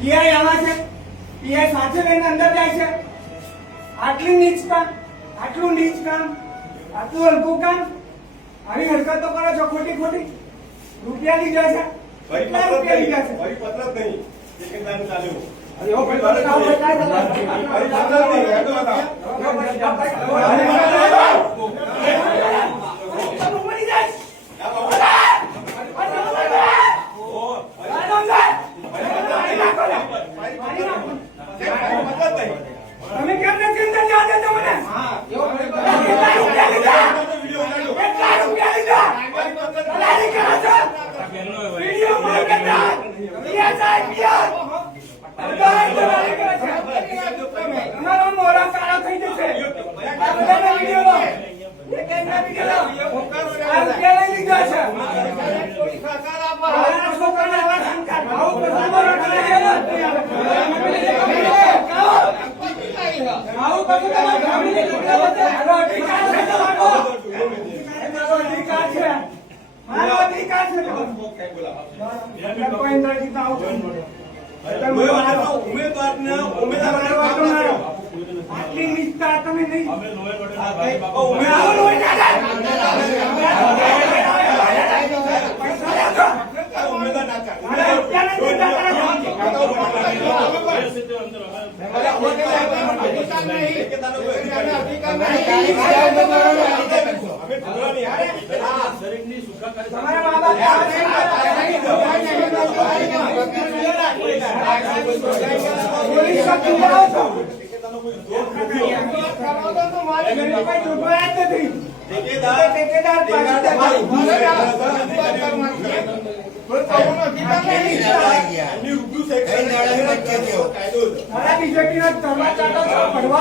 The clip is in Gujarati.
પીઆઈ આવા છે, પીઆઈ સાથે લઈને અંદર જાય છે. આટલી નીચ કામ, આટલું નીચ કામ, આટલું હલકું કામ, આવી હરકતો કરો છો ખોટી ખોટી. રૂપિયા લીધા છે, કેટલા રૂપિયા લીધા છે? પરિપત્ર જ નહીં, ઠેકેદારનું ચાલ્યું. અરે ઓ ભાઈ પરિપત્ર તમે કેમ નથી અંદર જવા દેતા મને? કેટલા રૂપિયા લીધા? કેટલા રૂપિયા લીધા? દલાલી કરો છો? વિડીયો માર્કેટર, પીએસઆઈ પીઆર, બધા દલાલી કરે છે. તમારો મોઢો કાળો થઈ જશે. આ બધાના વિડીયો લો. એક એકના વિડીયો લો. આ રૂપિયા લઈ લીધા છે. મારા છોકરાને આવા સંસ્કાર ભાવ પસંદો રાખવા જેવો જ નહીં આવે. આવું બધું તમારે ગામની મારો અધિકાર છે તમારો. મારો અધિકાર છે, મારો અધિકાર છે. કોઈ નથી તો આવું આટલી નિષ્ઠા તમે નહીં. બીજેપી